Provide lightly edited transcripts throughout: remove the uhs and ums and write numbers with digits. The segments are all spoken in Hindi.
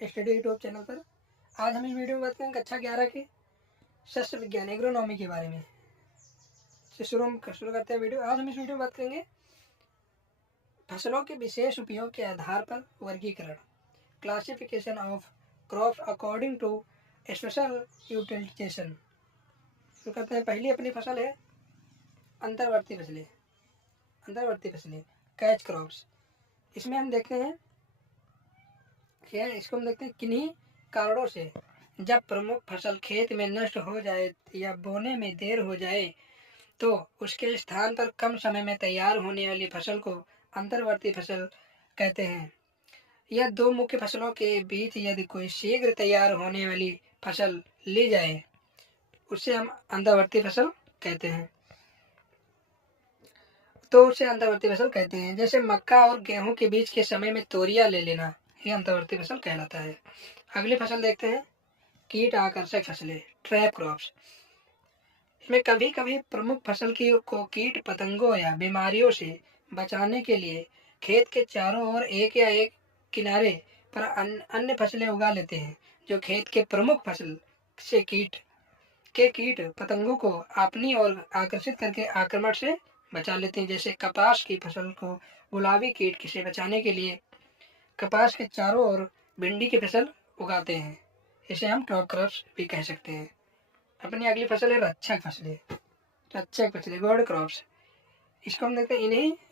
स्टडी यूट्यूब चैनल पर। आज हम इस वीडियो में बात करेंगे कक्षा 11 के शस्त्र विज्ञान एग्रोनॉमी के बारे में। शुरू करते हैं वीडियो। आज हम इस वीडियो में बात करेंगे फसलों के विशेष उपयोग के आधार पर वर्गीकरण, classification of crops according to special utilization. शुरू करते हैं। पहली अपनी फसल है अंतर्वर्ती फसलें, कैच क्रॉप्स। इसमें हम देखते हैं इसको हम देखते हैं किन्हीं कारणों से जब प्रमुख फसल खेत में नष्ट हो जाए या बोने में देर हो जाए तो उसके स्थान पर कम समय में तैयार होने वाली फसल को अंतर्वर्ती फसल कहते हैं। यह दो मुख्य फसलों के बीच यदि कोई शीघ्र तैयार होने वाली फसल ली जाए उसे हम अंतर्वर्ती फसल कहते हैं। जैसे मक्का और गेहूं के बीच के समय में तोरिया ले लेना, ये अंतर्वर्ती फसल कहलाता है। अगली फसल देखते हैं कीट आकर्षक फसलें, ट्रैप क्रॉप्स। इसमें कभी कभी प्रमुख फसल को कीट पतंगों या बीमारियों से बचाने के लिए खेत के चारों ओर एक या एक किनारे पर अन्य फसलें उगा लेते हैं जो खेत के प्रमुख फसल से कीट पतंगों को अपनी ओर आकर्षित करके आक्रमण से बचा लेते हैं। जैसे कपास की फसल को गुलाबी कीट से बचाने के लिए कपास के चारों ओर भिंडी की फसल उगाते हैं। इसे हम ट्रैप क्रॉप्स भी कह सकते हैं। अपनी अगली फसल है रक्षक फसलें, गार्ड क्रॉप्स। इसको हम देखते हैं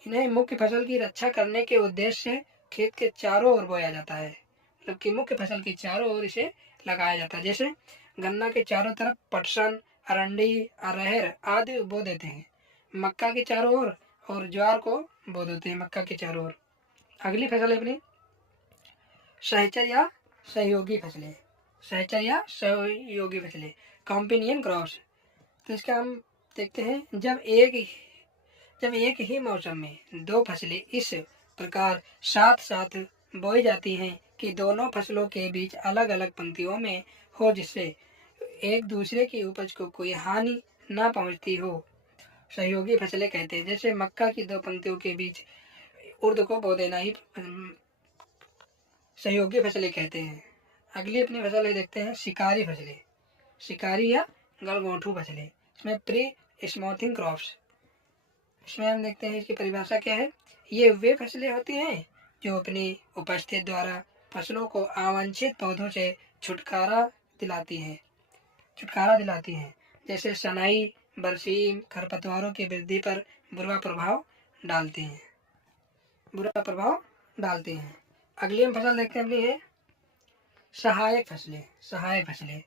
इन्हें मुख्य फसल की रक्षा करने के उद्देश्य से खेत के चारों ओर बोया जाता है, मतलब कि मुख्य फसल के चारों ओर इसे लगाया जाता है। जैसे गन्ना के चारों तरफ पटसन, अरंडी, अरहर आदि बो देते हैं। मक्का के चारों ओर और ज्वार को बो देते हैं मक्का के चारों ओर। अगली फसल है अपनी सहचर या सहयोगी फसलें, कॉम्पिनियन क्रॉप्स। तो इसका हम देखते हैं जब एक ही मौसम में दो फसलें इस प्रकार साथ साथ बोई जाती हैं कि दोनों फसलों के बीच अलग अलग पंक्तियों में हो, जिससे एक दूसरे की उपज को कोई हानि न पहुंचती हो, सहयोगी फसलें कहते हैं। जैसे मक्का की दो पंक्तियों के बीच उर्द को बो देना ही सहयोगी फसलें कहते हैं। अगली अपनी फसल देखते हैं शिकारी या गलगोंठू फसलें। इसमें प्री स्मॉथिंग क्रॉप्स। इसमें हम देखते हैं इसकी परिभाषा क्या है। ये वे फसलें होती हैं जो अपनी उपस्थिति द्वारा फसलों को अवांछित पौधों से छुटकारा दिलाती हैं। जैसे सनाई, बरसीम खरपतवारों की वृद्धि पर बुरा प्रभाव डालते हैं। अगली हम फसल देखते हैं अपनी है सहायक फसलें।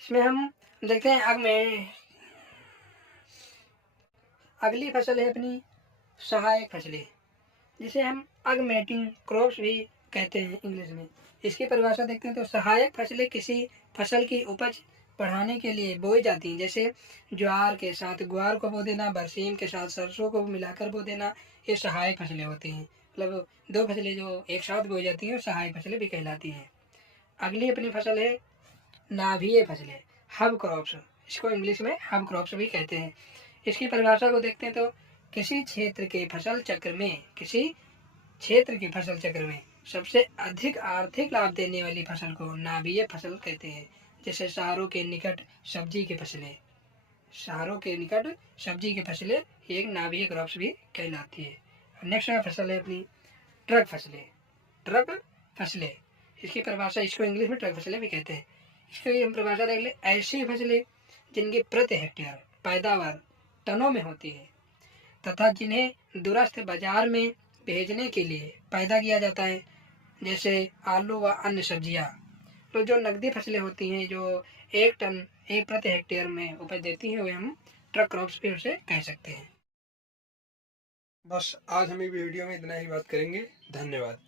इसमें हम देखते हैं अगली फसल है अपनी सहायक फसलें, जिसे हम अगमेटिंग क्रॉप्स भी कहते हैं इंग्लिश में। इसकी परिभाषा देखते हैं तो सहायक फसलें किसी फसल की उपज बढ़ाने के लिए बोई जाती हैं। जैसे ज्वार के साथ ग्वार को बो देना, बरसीम के साथ सरसों को मिलाकर बो देना, ये सहायक फसलें होती हैं। मतलब दो फसलें जो एक साथ बोई जाती हैं सहायक फसलें भी कहलाती हैं। अगली अपनी फसल है नाभीय फसलें, हब क्रॉप्स। इसको इंग्लिश में हब क्रॉप्स भी कहते हैं। इसकी परिभाषा को देखते हैं तो किसी क्षेत्र के फसल चक्र में सबसे अधिक आर्थिक लाभ देने वाली फसल को नाभीय फसल कहते हैं। जैसे शहरों के निकट सब्जी की फसलें एक नाभीय क्रॉप्स भी कहलाती है। नेक्स्ट फसल है अपनी ट्रक फसलें। इसकी परिभाषा इसको इंग्लिश में ट्रक फसलें भी कहते हैं। इसकी हम परिभाषा देख ले, ऐसी फसलें जिनकी प्रति हेक्टेयर पैदावार टनों में होती है तथा जिन्हें दूरस्थ बाजार में भेजने के लिए पैदा किया जाता है, जैसे आलू व अन्य सब्जियां। तो जो नकदी फसलें होती हैं जो 1 टन प्रति हेक्टेयर में उपज देती हैं, वे हम ट्रक क्रॉप्स भी उसे कह सकते हैं। बस आज हम वीडियो में इतना ही बात करेंगे। धन्यवाद।